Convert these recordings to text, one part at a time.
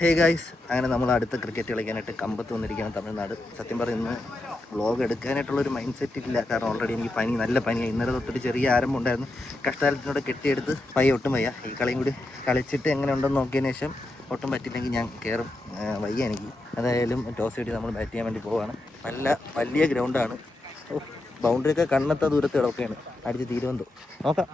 Hey guys, അങ്ങനെ നമ്മൾ അടുത്ത ക്രിക്കറ്റ് കളിക്കാനായിട്ട് കമ്പത്ത് വന്നിരിക്കുകയാണ്, തമിഴ്നാട്. സത്യം പറഞ്ഞ് ഇന്ന് വ്ളോഗ് എടുക്കാനായിട്ടുള്ളൊരു മൈൻഡ് സെറ്റ് ഇല്ല. കാരണം ഓൾറെഡി എനിക്ക് നല്ല പനിയാണ്. ഇന്നലെ തൊട്ടൊരു ചെറിയ ആരംഭമുണ്ടായിരുന്നു. കഷ്ടാലത്തിനോട് കെട്ടിയെടുത്ത് ഒട്ടും വയ്യ. ഈ കളിയും കൂടി കളിച്ചിട്ട് എങ്ങനെ ഉണ്ടെന്ന് നോക്കിയതിന് ശേഷം ഒട്ടും പറ്റില്ലെങ്കിൽ ഞാൻ കയറും. വയ്യ എനിക്ക്. അതായാലും ടോസ് കിട്ടി നമ്മൾ ബാറ്റ് ചെയ്യാൻ വേണ്ടി പോവുകയാണ്. വലിയ ഗ്രൗണ്ടാണ്. ബൗണ്ടറിയൊക്കെ കണ്ണത്ത ദൂരത്ത് കിടക്കുകയാണ്. അടിച്ച് തീരുമെന്തോ നോക്കാം.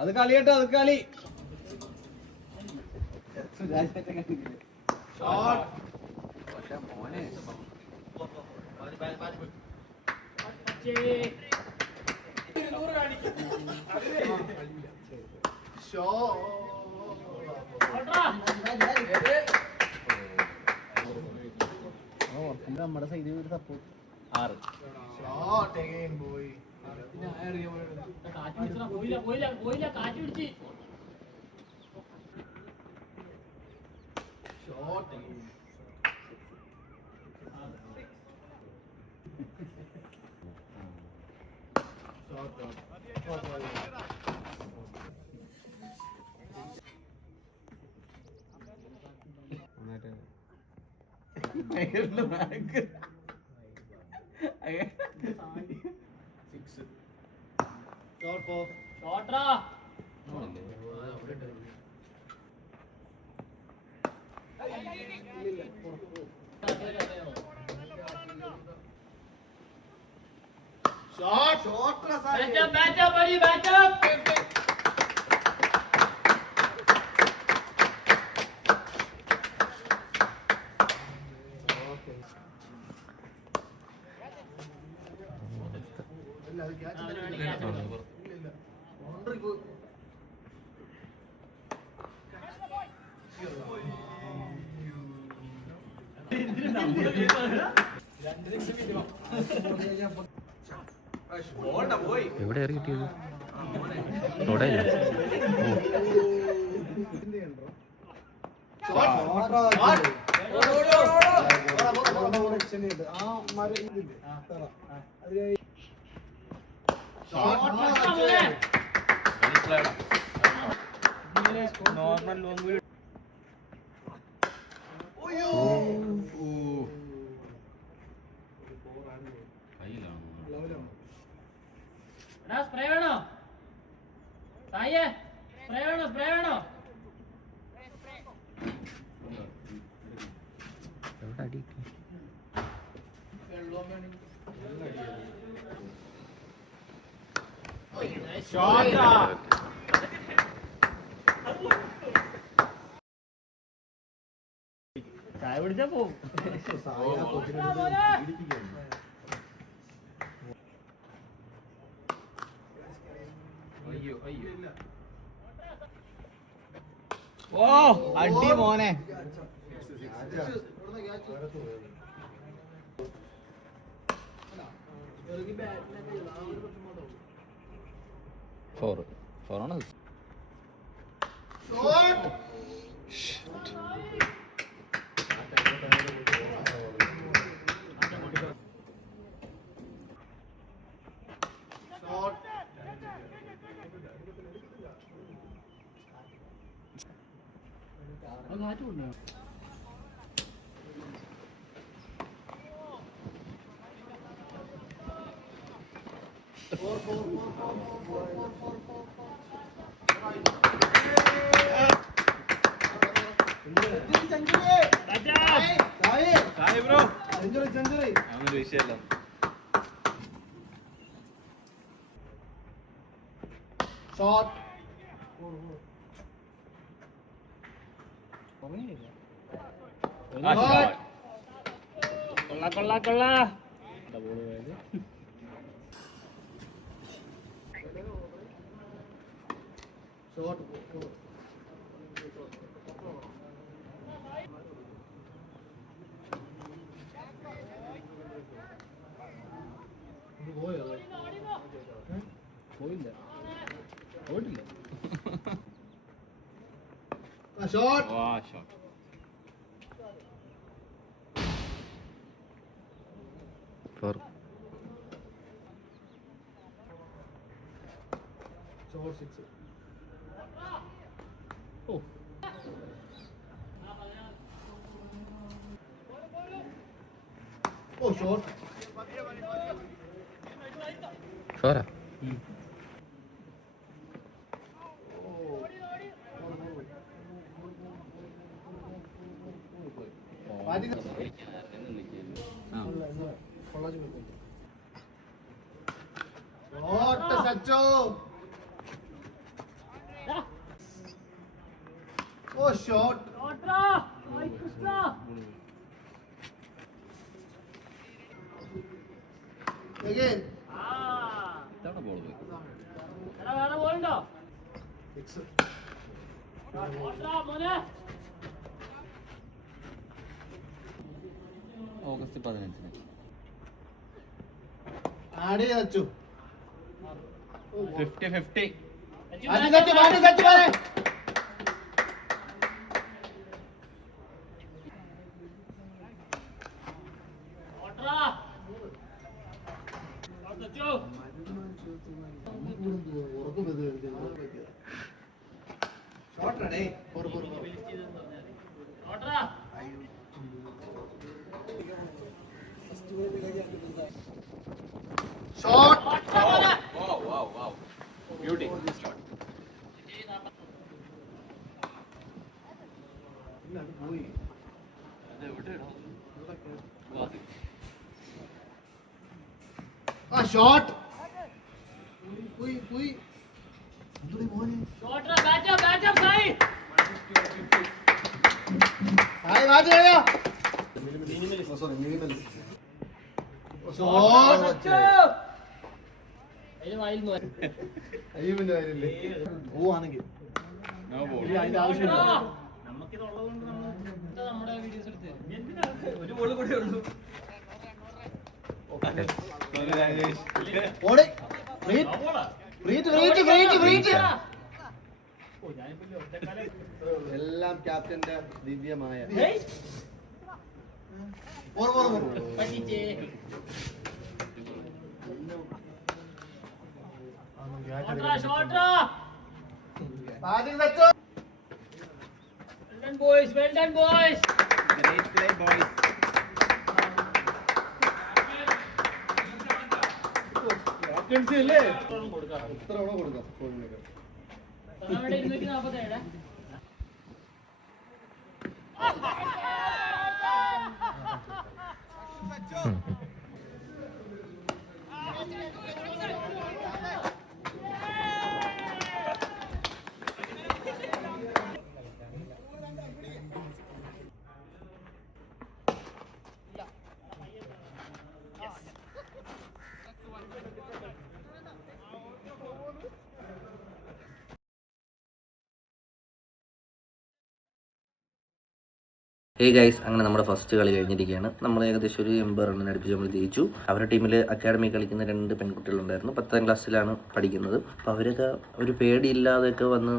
അത് കളിയട്ടോ, അത് കളി. നമ്മുടെ സൈഡിൽ ഒരു സപ്പോർട്ട് 6 എവിടെ ഏറി കിട്ടിയത്? തുടയില്ല. നോർമൽ ലോങ് സ്പ്രേ വേണോ? സായേ സ്പ്രേ വേണോ? സ്പ്രേ വേണോ? ചായ പിടിച്ചാ പോവും. ഓ അടി മോനെ. ഫോറാണ്. വിഷയല്ല. കൊള്ള പോയില്ല പോയിട്ടില്ല ഷോട്ട് വാ ഷോട്ട് ഫോർ ഷോട്ട് 6 ഓ ഓ ഷോട്ട് ഫോറാ ഷോട്ട് സച്ചോ ഓ ഷോട്ട് ഓട്രാ ഐ കൃഷ്ണ അഗൈൻ ആ ഇത്തവണ ബോൾ പോയി എടാ വേറെ ബോളുണ്ടോ 6 ഓട്രാ മോനെ ഓഗസ്റ്റ് 15 ആടി സച്ചു 50-50 ആടി സച്ചു മാരെ ഓട്രാ സച്ചു ഷോട്ട് റെഡി ഓട്രാ ഷോട്ട് wow beauty shot പോയി അത് എവിടെയാണോ വാതി ആ ഷോട്ട് പോയി എന്തുടെ മോനെ ഓട്രാ ബാറ്റ് സായി ഹായ് വാജേയാ ഷോട്ട് സച്ചു വായിരുന്നു അയ്യമിന്റെ കാര്യമില്ലേ ഓ ആണെങ്കിൽ no ball അതിന്റെ ആവശ്യമില്ല നമുക്കിതുള്ളതുകൊണ്ട് നമ്മുടെ വീഡിയോസ് എടുത്ത് എന്തിനാ ഒരു ബോൾ കൂടെ ഉള്ളൂ ഓടി ഫ്രീറ്റ് എല്ലാം ക്യാപ്റ്റന്റെ ദിവ്യമായ Well done, boys. great play boys captaincy അല്ലേ ഇത്ര കൊടുക്കാം അവിടെ 247. ഹേ ഗൈസ്, അങ്ങനെ നമ്മുടെ ഫസ്റ്റ് കളി കഴിഞ്ഞിരിക്കുകയാണ്. നമ്മൾ ഏകദേശം ഒരു 80 റണ്ണിന് അടുപ്പിച്ച് നമ്മൾ ജയിച്ചു. അവരുടെ ടീമിൽ അക്കാഡമി കളിക്കുന്ന 2 പെൺകുട്ടികളുണ്ടായിരുന്നു. 10ാം ക്ലാസ്സിലാണ് പഠിക്കുന്നത്. അപ്പോൾ അവരൊക്കെ ഒരു പേടിയില്ലാതെയൊക്കെ വന്ന്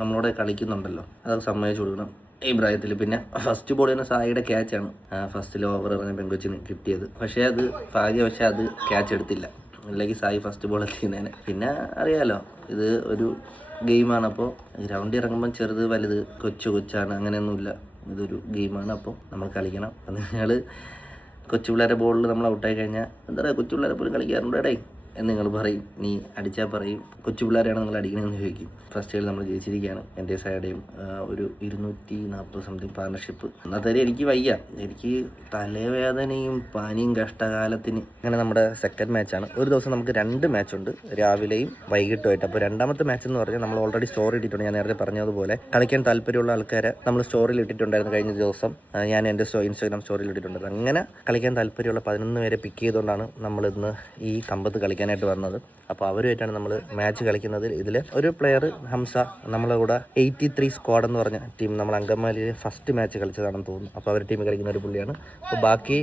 നമ്മളോട് കളിക്കുന്നുണ്ടല്ലോ, അതൊക്കെ സമ്മതിച്ചു കൊടുക്കണം ഈ പ്രായത്തിൽ. പിന്നെ ഫസ്റ്റ് ബോൾ തന്നെ സായിയുടെ ക്യാച്ചാണ് ഫസ്റ്റിൽ ഓവർ എറിഞ്ഞ പെൺകൊച്ചിന് കിട്ടിയത്. പക്ഷേ അത് ഭാഗ്യവശാൽ അത് ക്യാച്ച് എടുത്തില്ല, അല്ലെങ്കിൽ സായി ഫസ്റ്റ് ബോൾ എത്തിക്കുന്നതിന്. പിന്നെ അറിയാലോ, ഇത് ഒരു ഗെയിമാണ്. അപ്പോൾ ഗ്രൗണ്ടിൽ ഇറങ്ങുമ്പം ചെറുത് വലുത് കൊച്ചാണ് അങ്ങനെയൊന്നുമില്ല. ഇതൊരു ഗെയിമാണ്. അപ്പോൾ നമ്മൾ കളിക്കണം. അപ്പം നിങ്ങൾ കൊച്ചു പിള്ളേരെ ബോളിൽ നമ്മൾ ഔട്ടായി കഴിഞ്ഞാൽ എന്താ പറയുക, കൊച്ചു പിള്ളേരെ പോലും കളിക്കാറുണ്ട് ഇടേ എന്ന് നിങ്ങൾ പറയും. നീ അടിച്ചാൽ പറയും കൊച്ചു പിള്ളേരെയാണ് നിങ്ങൾ അടിക്കണമെന്ന് ചോദിക്കും. ഫസ്റ്റ് കളി നമ്മൾ ജയിച്ചിരിക്കുകയാണ്. എൻ്റെ സൈഡേയും ഒരു 240 സംതിങ് പാർട്ണർഷിപ്പ്. അന്നത്തെ എനിക്ക് വയ്യ, എനിക്ക് തലവേദനയും പനിയും കഷ്ടകാലത്തിന്. അങ്ങനെ നമ്മുടെ സെക്കൻഡ് മാച്ചാണ്. ഒരു ദിവസം നമുക്ക് 2 മാച്ചുണ്ട്, രാവിലെയും വൈകിട്ടുമായിട്ട്. അപ്പോൾ രണ്ടാമത്തെ മാച്ച് എന്ന് പറഞ്ഞാൽ നമ്മൾ ഓൾറെഡി സ്റ്റോറി ഇട്ടിട്ടുണ്ട്. ഞാൻ നേരത്തെ പറഞ്ഞതുപോലെ കളിക്കാൻ താല്പര്യമുള്ള ആൾക്കാരെ നമ്മൾ സ്റ്റോറിയിൽ ഇട്ടിട്ടുണ്ടായിരുന്നു. കഴിഞ്ഞ ദിവസം ഞാൻ എൻ്റെ ഇൻസ്റ്റാഗ്രാം സ്റ്റോറിയിൽ ഇട്ടിട്ടുണ്ടായിരുന്നു. അങ്ങനെ കളിക്കാൻ താല്പര്യമുള്ള 11 പേരെ പിക്ക് ചെയ്തുകൊണ്ടാണ് നമ്മൾ ഇന്ന് ഈ കമ്പത്ത് കളിക്കാൻ കളിക്കാനായിട്ട് വന്നത്. അപ്പോൾ അവരുമായിട്ടാണ് നമ്മൾ മാച്ച് കളിക്കുന്നത്. ഇതിൽ ഒരു പ്ലെയർ ഹംസ, നമ്മളെ കൂടെ 83 സ്ക്വാഡ് എന്ന് പറഞ്ഞ ടീം, നമ്മൾ അങ്കമാലിയിൽ ഫസ്റ്റ് മാച്ച് കളിച്ചതാണെന്ന് തോന്നുന്നു. അപ്പോൾ അവർ ടീം കളിക്കുന്ന ഒരു പുള്ളിയാണ്. അപ്പോൾ ബാക്കി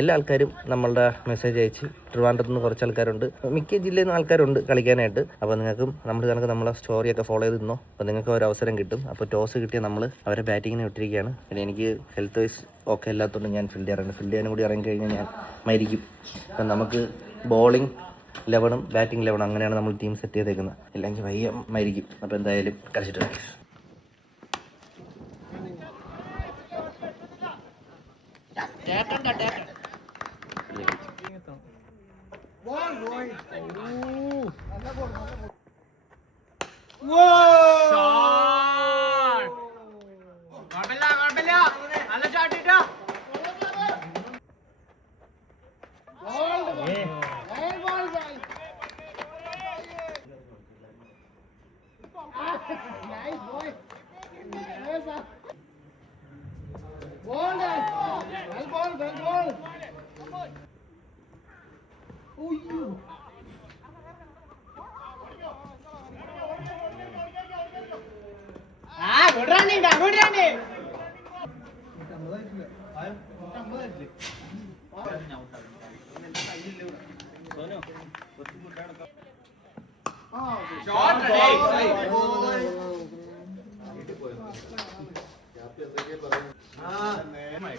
എല്ലാ ആൾക്കാരും നമ്മളുടെ മെസ്സേജ് അയച്ച്, ട്രിവാൻഡ്രത്ത് നിന്ന് കുറച്ച് ആൾക്കാരുണ്ട്, മിക്ക ജില്ലയിൽ നിന്ന് ആൾക്കാരുണ്ട് കളിക്കാനായിട്ട്. അപ്പോൾ നിങ്ങൾക്കും കണക്ക് നമ്മളെ സ്റ്റോറിയൊക്കെ ഫോളോ ചെയ്ത് നിന്നോ, അപ്പോൾ നിങ്ങൾക്ക് ഒരു അവസരം കിട്ടും. അപ്പോൾ ടോസ് കിട്ടിയാൽ നമ്മൾ അവരെ ബാറ്റിങ്ങിന് വിട്ടിരിക്കുകയാണ്. പിന്നെ എനിക്ക് ഹെൽത്ത് വൈസ് ഓക്കെ അല്ലാത്തതുകൊണ്ട് ഞാൻ ഫീൽഡ് ചെയ്യാറുണ്ട്. ഫീൽഡ് ചെയ്യാനും കൂടി ഇറങ്ങി കഴിഞ്ഞാൽ ഞാൻ മരിക്കും. അപ്പം നമുക്ക് ബോളിംഗ് 11 ബാറ്റിംഗ് 11 അങ്ങനെയാണ് നമ്മൾ ടീം സെറ്റ് ചെയ്തേക്കുന്നത്. ഇല്ലെങ്കിൽ വയ്യ മരിക്കും. അപ്പോൾ എന്തായാലും കളിച്ചിട്ട് കളിക്കും.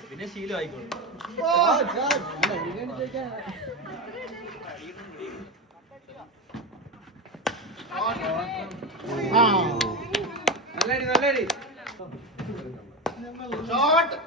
പിന്നെ ശീലമായിക്കോളും. നല്ലടി ഷോട്ട്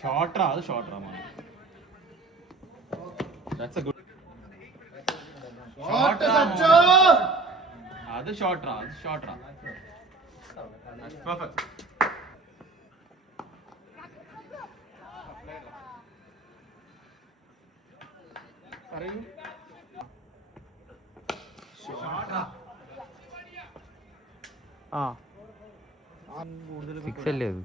ഷോട്ടറാ, അത് ഷോട്ടറാ. That's a good. അത് ഷോട്ടറാ, അത് ഷോട്ടറാ. Perfect. പറയൂ. ഷോട്ടറാ. സിക്സ് അല്ലേ അത്?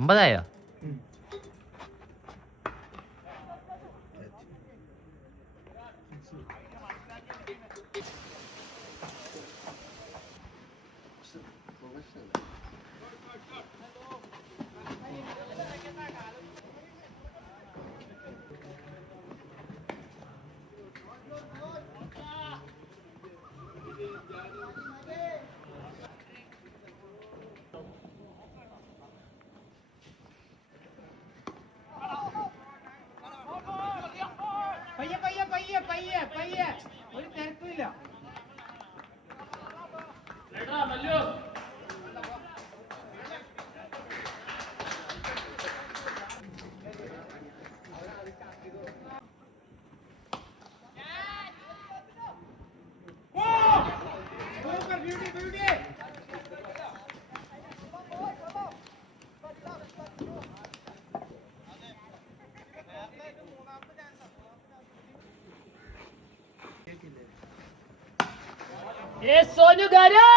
അമ്പതായോ? പയ്യെ ഒരു തിരക്കില്ല. सोनू गारो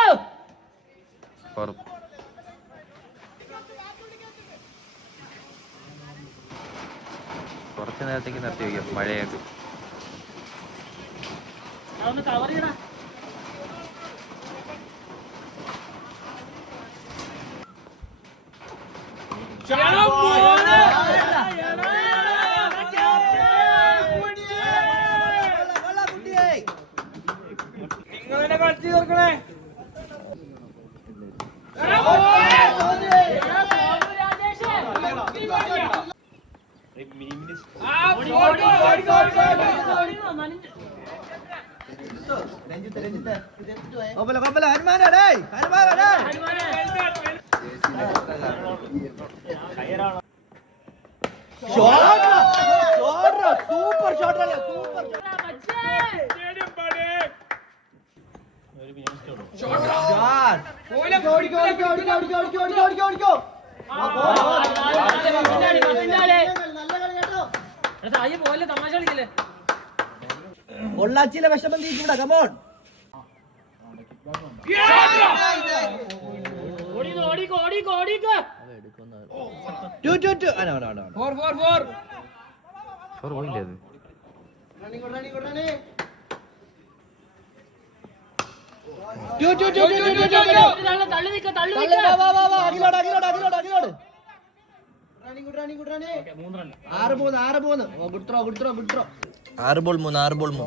കുറച്ച് നേരത്തേക്ക് നിർത്തി വയ്ക്കാം മഴയായിട്ട്. അതൊന്ന് കവർ ചെയ്യടാ. നിങ്ങളെന്നെ കളിച്ചു തീർക്കണേ. പോലെ തമാശ കളിക്കല്ലേ. പൊള്ളാച്ചിയിലെ വിഷമം തീറ്റൂടാ. കമോൺ. ഓടിക്കോ ഓടിക്കോ ഓടിക്കോ. 2-2. 4 പോയില്ലേ അത്? തള്ളി നിക്ക തള്ളി നിക്ക. 6 ബോൾ 3.